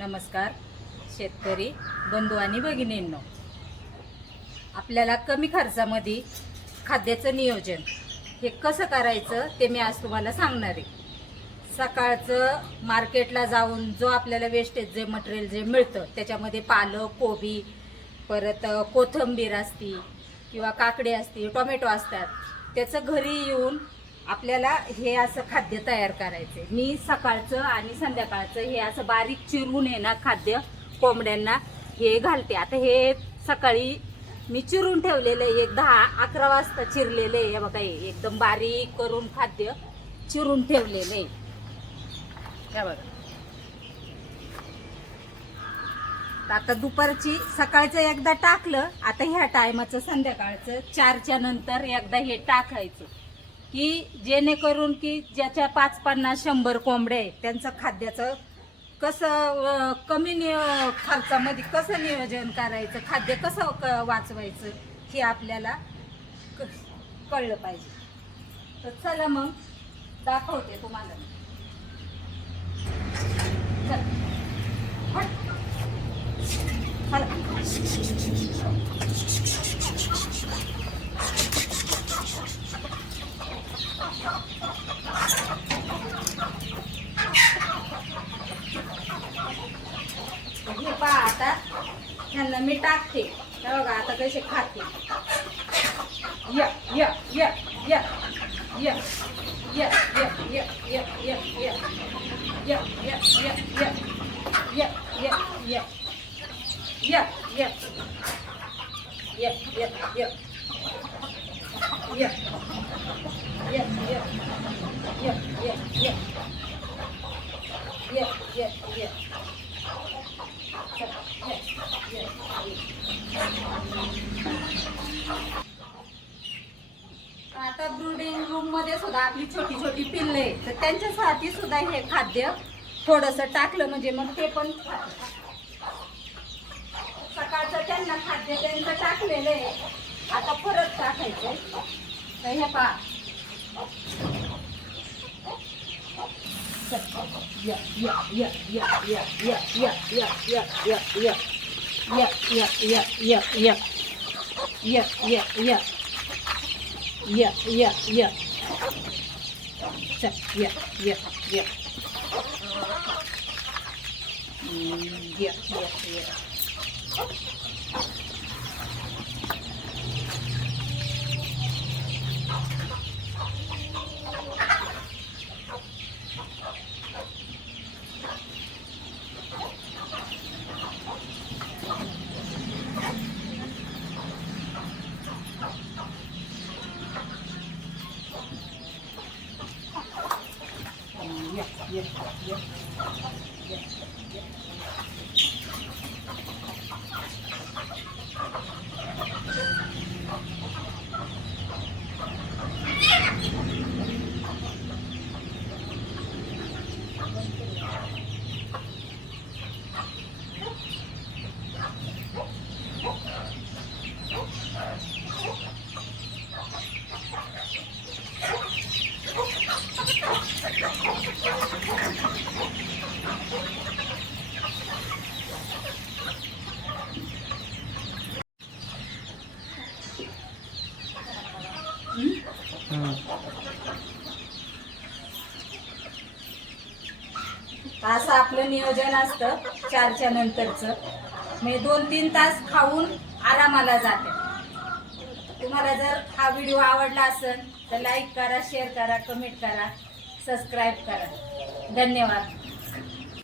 नमस्कार शेतकरी बंधू आणि भगिनींनो. आपल्याला कमी खर्चामध्ये खाद्याचं नियोजन हे कसं करायचं ते मी आज तुम्हाला सांगणार आहे. सकाळचं मार्केटला जाऊन जो आपल्याला वेस्टेज जे मटेरियल जे मिळतं त्याच्यामध्ये पालक कोबी परत कोथंबीर असती किंवा काकडी असती टोमॅटो असतात त्याचं घरी येऊन आपल्याला हे असं खाद्य तयार करायचे मी सकाळचं आणि संध्याकाळचं हे असं बारीक चिरून आहे ना खाद्य कोंबड्यांना हे घालते. आता हे सकाळी मी चिरून ठेवलेलं आहे. एक दहा अकरा वाजता चिरलेलं आहे. बघा हे एकदम बारीक करून खाद्य चिरून ठेवलेलं आहे. हे बघा. आता दुपारची सकाळचं एकदा टाकलं. आता ह्या टायमाचं संध्याकाळचं चारच्या नंतर एकदा हे टाकायचं. की जेणेकरून की ज्याच्या पाच पन्नास शंभर कोंबड्या आहेत त्यांचं खाद्याचं कसं कमी नि खर्चामध्ये कसं नियोजन करायचं खाद्य कसं क- वाचवायचं हे आपल्याला क- कळलं पाहिजे. तर चला मग दाखवते तुम्हाला चल हट. चला. हे पहा आता न मी टाकते कसे खाते ये ये ये येस येस येस आता ब्रुडिंग रूममध्ये सुद्धा आपली छोटी छोटी पिल्ले तर त्यांच्यासाठी सुद्धा हे खाद्य थोडस टाकलं म्हणजे मग ते पण सकाळचं त्यांना खाद्य त्यांचं टाकलेलं आहे आता परत टाकायचंय तर हे पहा या या या या या या या या या є, є, є. Це є, є, є. Є, є, є. Thank you. असं आपलं नियोजन असतं चारच्या नंतरचं. मी दोन तीन तास खाऊन आरामाला जाते. तुम्हाला जर हा व्हिडिओ आवडला असेल तर लाईक करा शेअर करा कमेंट करा सबस्क्राईब करा. धन्यवाद.